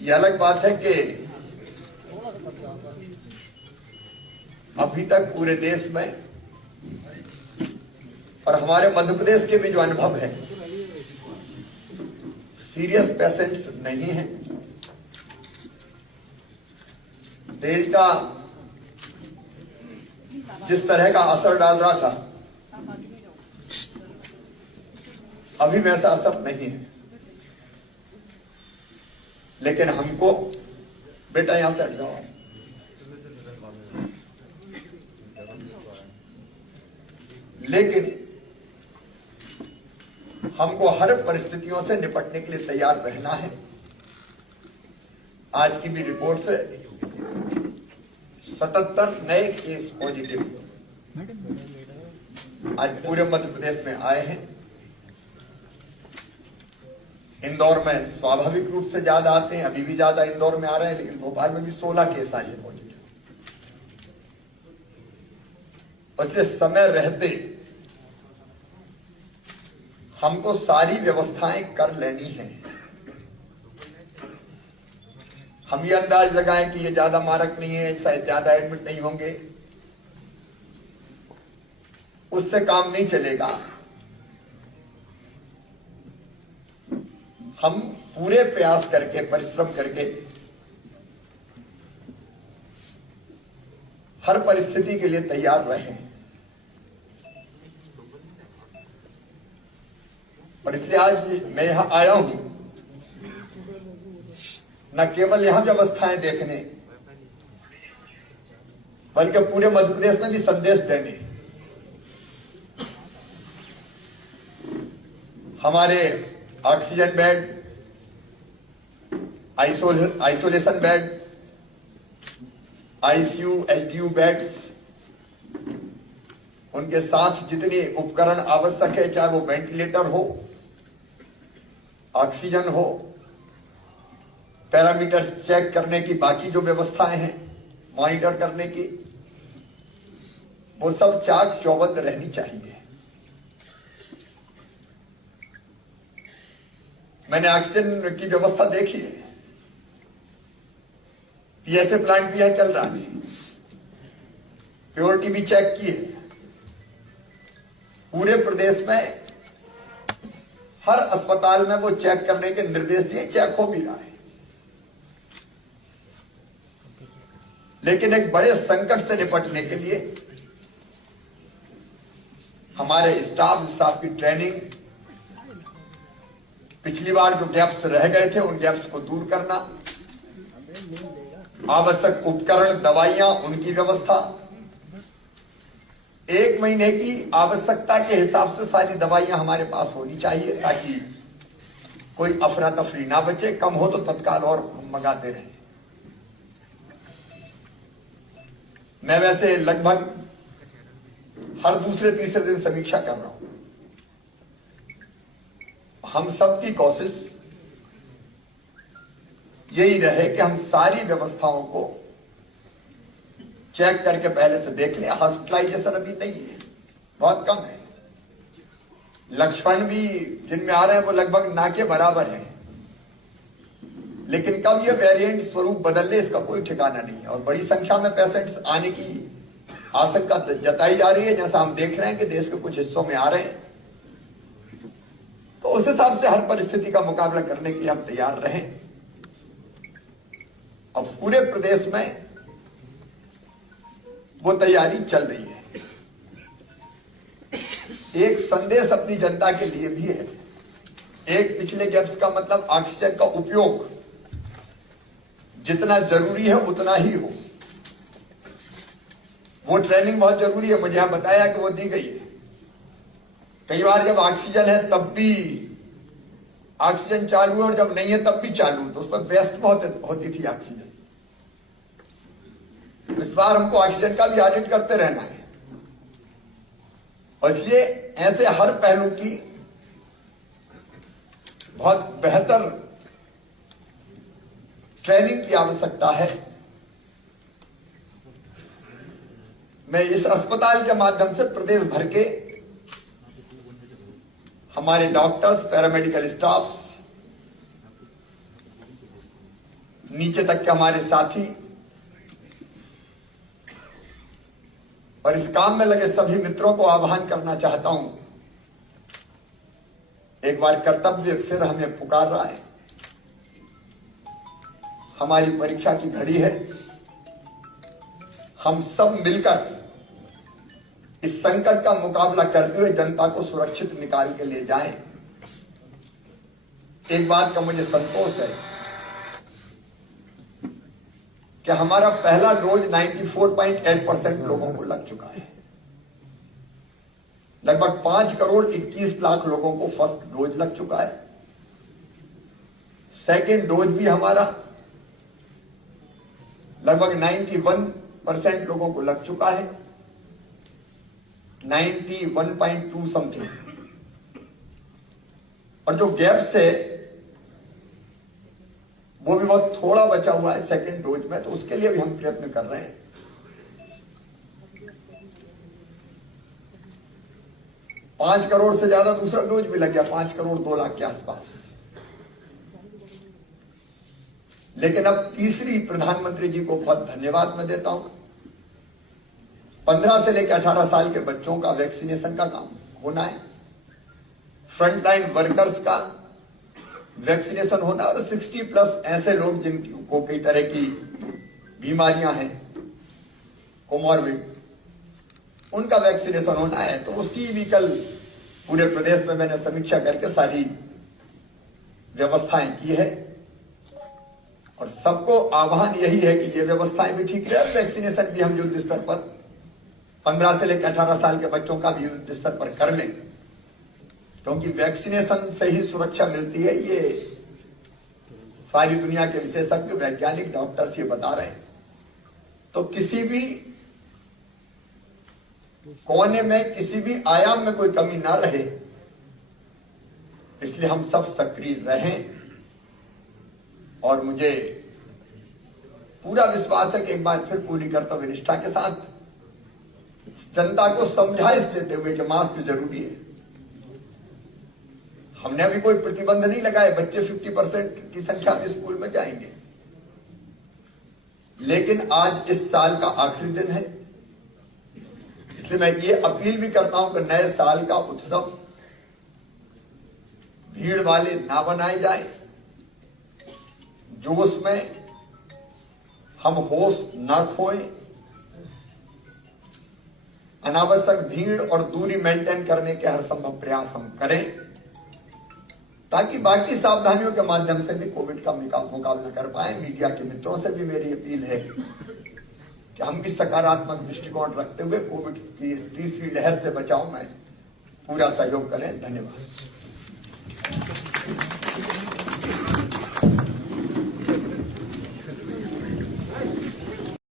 ये अलग बात है कि अभी तक पूरे देश में और हमारे मध्य प्रदेश के भी जो अनुभव है, सीरियस पेशेंट्स नहीं है। डेल्टा जिस तरह का असर डाल रहा था, अभी वैसा असर नहीं है। लेकिन हमको, बेटा यहां से हट जाओ, लेकिन हमको हर परिस्थितियों से निपटने के लिए तैयार रहना है। आज की भी रिपोर्ट से 77 नए केस पॉजिटिव आज पूरे मध्य प्रदेश में आए हैं। इंदौर में स्वाभाविक रूप से ज्यादा आते हैं, अभी भी ज्यादा इंदौर में आ रहे हैं, लेकिन भोपाल में भी 16 केस आए हैं पॉजिटिव। इसलिए समय रहते हमको सारी व्यवस्थाएं कर लेनी है। हम ये अंदाज लगाएं कि ये ज्यादा मारक नहीं है, शायद ज्यादा एडमिट नहीं होंगे, उससे काम नहीं चलेगा। हम पूरे प्रयास करके, परिश्रम करके हर परिस्थिति के लिए तैयार रहें। और इसलिए आज मैं यहां आया हूं न केवल यहां व्यवस्थाएं देखने, बल्कि पूरे मध्य प्रदेश में भी संदेश देने। हमारे oxygen bed, isolation bed, ICU, LTU beds, उनके साथ जितने उपकरण आवश्यक है, चाहे वो वेंटिलेटर हो, ऑक्सीजन हो, पैरामीटर चेक करने की बाकी जो व्यवस्थाएं हैं, मॉनिटर करने की, वो सब चाक चौबंद रहनी चाहिए। मैंने ऑक्सीजन की व्यवस्था देखी है, पीएसए प्लांट भी यहां चल रहा है, प्योरिटी भी चेक की है। पूरे प्रदेश में हर अस्पताल में वो चेक करने के निर्देश दिए, चेक हो भी रहा है। लेकिन एक बड़े संकट से निपटने के लिए हमारे स्टाफ की ट्रेनिंग, पिछली बार जो गैप्स रह गए थे उन गैप्स को दूर करना, आवश्यक उपकरण, दवाइयां, उनकी व्यवस्था, 1 महीने की आवश्यकता के हिसाब से सारी दवाइयां हमारे पास होनी चाहिए, ताकि कोई अफरा तफरी ना बचे। कम हो तो तत्काल और मंगाते रहें। मैं वैसे लगभग हर दूसरे तीसरे दिन समीक्षा कर रहा हूं। हम सबकी कोशिश यही रहे कि हम सारी व्यवस्थाओं को चेक करके पहले से देख लें। हॉस्पिटलाइजेशन अभी नहीं है, बहुत कम है। लक्षण भी जिनमें आ रहे हैं वो लगभग ना के बराबर है, लेकिन कब ये वेरिएंट स्वरूप बदल ले इसका कोई ठिकाना नहीं है। और बड़ी संख्या में पेशेंट्स आने की आशंका जताई जा रही है, जैसा हम देख रहे हैं कि देश के कुछ हिस्सों में आ रहे हैं। तो उस हिसाब से हर परिस्थिति का मुकाबला करने के लिए हम तैयार रहें। अब पूरे प्रदेश में वो तैयारी चल रही है। एक संदेश अपनी जनता के लिए भी है। एक, पिछले गैप्स का मतलब ऑक्सीजन का उपयोग जितना जरूरी है उतना ही हो। वो ट्रेनिंग बहुत जरूरी है, मुझे यहां बताया कि वो दी गई है। कई बार जब ऑक्सीजन है तब भी ऑक्सीजन चालू है और जब नहीं है तब भी चालू, तो उस पर व्यस्त बहुत होती थी ऑक्सीजन। इस बार हमको ऑक्सीजन का भी ऑडिट करते रहना है। और इसलिए ऐसे हर पहलू की बहुत बेहतर ट्रेनिंग की आवश्यकता है। मैं इस अस्पताल के माध्यम से प्रदेश भर के हमारे डॉक्टर्स, पैरामेडिकल स्टाफ, नीचे तक के हमारे साथी और इस काम में लगे सभी मित्रों को आह्वान करना चाहता हूं। एक बार कर्तव्य फिर हमें पुकार रहा है। हमारी परीक्षा की घड़ी है। हम सब मिलकर इस संकट का मुकाबला करते हुए जनता को सुरक्षित निकाल के ले जाएं। एक बात का मुझे संतोष है कि हमारा पहला डोज 94.8% लोगों को लग चुका है। लगभग 5 करोड़ 21 लाख लोगों को फर्स्ट डोज लग चुका है। सेकेंड डोज भी हमारा लगभग 91% लोगों को लग चुका है। 91.2 समथिंग। और जो गैप्स है वो भी बहुत थोड़ा बचा हुआ है सेकेंड डोज में, तो उसके लिए भी हम प्रयत्न कर रहे हैं। पांच करोड़ से ज्यादा दूसरा डोज भी लग गया, 5 करोड़ 2 लाख के आसपास। लेकिन अब तीसरी प्रधानमंत्री जी को बहुत धन्यवाद मैं देता हूं। 15 से लेकर 18 साल के बच्चों का वैक्सीनेशन का काम होना है। फ्रंटलाइन वर्कर्स का वैक्सीनेशन होना है और 60+ ऐसे लोग जिनको कई तरह की बीमारियां हैं, कोमॉर्बिड, उनका वैक्सीनेशन होना है। तो उसकी भी कल पूरे प्रदेश में मैंने समीक्षा करके सारी व्यवस्थाएं की है और सबको आह्वान यही है कि ये व्यवस्थाएं भी ठीक रहे। वैक्सीनेशन भी हम युद्ध स्तर पर 15 से लेकर 18 साल के बच्चों का भी युद्ध स्तर पर कर लें, क्योंकि वैक्सीनेशन से ही सुरक्षा मिलती है। ये सारी दुनिया के विशेषज्ञ, वैज्ञानिक, डॉक्टर्स ये बता रहे हैं। तो किसी भी कोने में, किसी भी आयाम में कोई कमी ना रहे, इसलिए हम सब सक्रिय रहें। और मुझे पूरा विश्वास है कि एक बार फिर पूरी कर्तव्य निष्ठा के साथ जनता को समझाइश देते हुए कि मास्क जरूरी है। हमने अभी कोई प्रतिबंध नहीं लगाए, बच्चे 50% की संख्या में स्कूल में जाएंगे। लेकिन आज इस साल का आखिरी दिन है, इसलिए मैं ये अपील भी करता हूं कि नए साल का उत्सव भीड़ वाले ना बनाए जाए। जोश में हम होश ना खोएं, अनावश्यक भीड़ और दूरी मेंटेन करने के हर संभव प्रयास हम करें, ताकि बाकी सावधानियों के माध्यम से भी कोविड का मुकाबला कर पाए। मीडिया के मित्रों से भी मेरी अपील है कि हम भी सकारात्मक दृष्टिकोण रखते हुए कोविड की इस तीसरी लहर से बचाव में पूरा सहयोग करें। धन्यवाद।